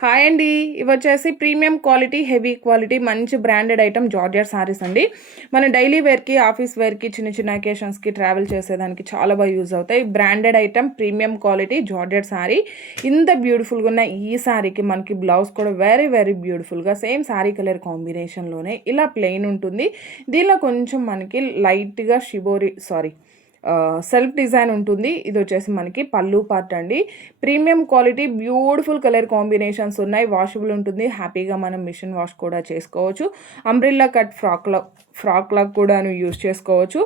Hi అండి. ఇవి వచ్చేసి ప్రీమియం క్వాలిటీ, హెవీ క్వాలిటీ మంచి బ్రాండెడ్ ఐటమ్ జార్జెట్ సారీస్ అండి. మన డైలీ వేర్కి, ఆఫీస్ వేర్కి, చిన్న చిన్న అకేషన్స్కి ట్రావెల్ చేసేదానికి చాలా బాగా యూజ్ అవుతాయి. Branded item, premium quality georgette sorry. ఇంత బ్యూటిఫుల్గా ఉన్న ఈ సారీకి మనకి బ్లౌజ్ కూడా వెరీ వెరీ బ్యూటిఫుల్గా సేమ్ సారీ కలర్ కాంబినేషన్లోనే ఇలా ప్లెయిన్ ఉంటుంది. దీనిలో కొంచెం మనకి లైట్గా సెల్ఫ్ డిజైన్ ఉంటుంది. ఇది వచ్చేసి మనకి పళ్ళు పార్ట్ అండి. Premium quality beautiful colour combinations ఉన్నాయి. వాషబుల్ ఉంటుంది. హ్యాపీగా మనం మిషన్ వాష్ కూడా చేసుకోవచ్చు. అంబ్రిల్లా కట్ ఫ్రాక్ లాగా కూడా యూజ్ చేసుకోవచ్చు.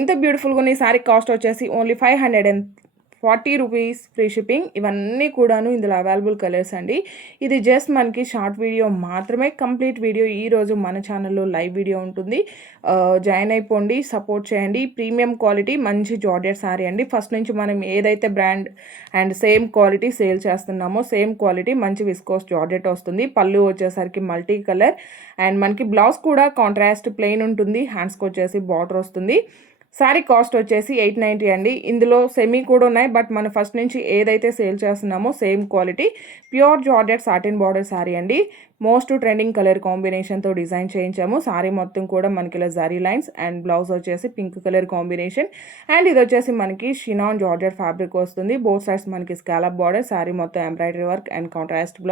ఇంత బ్యూటిఫుల్గా ఉన్న ఈ శారీ కాస్ట్ వచ్చేసి ఓన్లీ 540 రూపీస్, ఫ్రీ షిప్పింగ్. ఇవన్నీ కూడాను ఇందులో అవైలబుల్ కలర్స్ అండి. ఇది జస్ట్ మనకి షార్ట్ వీడియో మాత్రమే. కంప్లీట్ వీడియో ఈరోజు మన ఛానల్లో లైవ్ వీడియో ఉంటుంది. జాయిన్ అయిపోండి, సపోర్ట్ చేయండి. ప్రీమియం క్వాలిటీ మంచి జార్జెట్ సారీ అండి. ఫస్ట్ నుంచి మనం ఏదైతే brand and same quality sale చేస్తున్నామో సేమ్ క్వాలిటీ మంచి విస్కోస్ జార్జెట్ వస్తుంది. పళ్ళు వచ్చేసరికి మల్టీ కలర్ అండ్ మనకి బ్లౌజ్ కూడా కాంట్రాస్ట్ ప్లెయిన్ ఉంటుంది. హ్యాండ్స్కి వచ్చేసి బార్డర్ వస్తుంది. శారీ కాస్ట్ వచ్చేసి 890 అండి. ఇందులో సెమీ కూడా ఉన్నాయి, బట్ మనం ఫస్ట్ నుంచి ఏదైతే సేల్ చేస్తున్నామో same quality pure georgette satin border sari అండి. మోస్ట్ ట్రెండింగ్ కలర్ కాంబినేషన్తో డిజైన్ చేయించాము. శారీ మొత్తం కూడా మనకి ఇలా జరీ లైన్స్ అండ్ బ్లౌజ్ వచ్చేసి పింక్ కలర్ కాంబినేషన్ అండ్ ఇది వచ్చేసి మనకి షినాన్ జార్జెట్ ఫ్యాబ్రిక్ వస్తుంది. బోత్ సైడ్స్ మనకి స్కాలప్ బార్డర్, శారీ మొత్తం embroidery work and contrast blouse.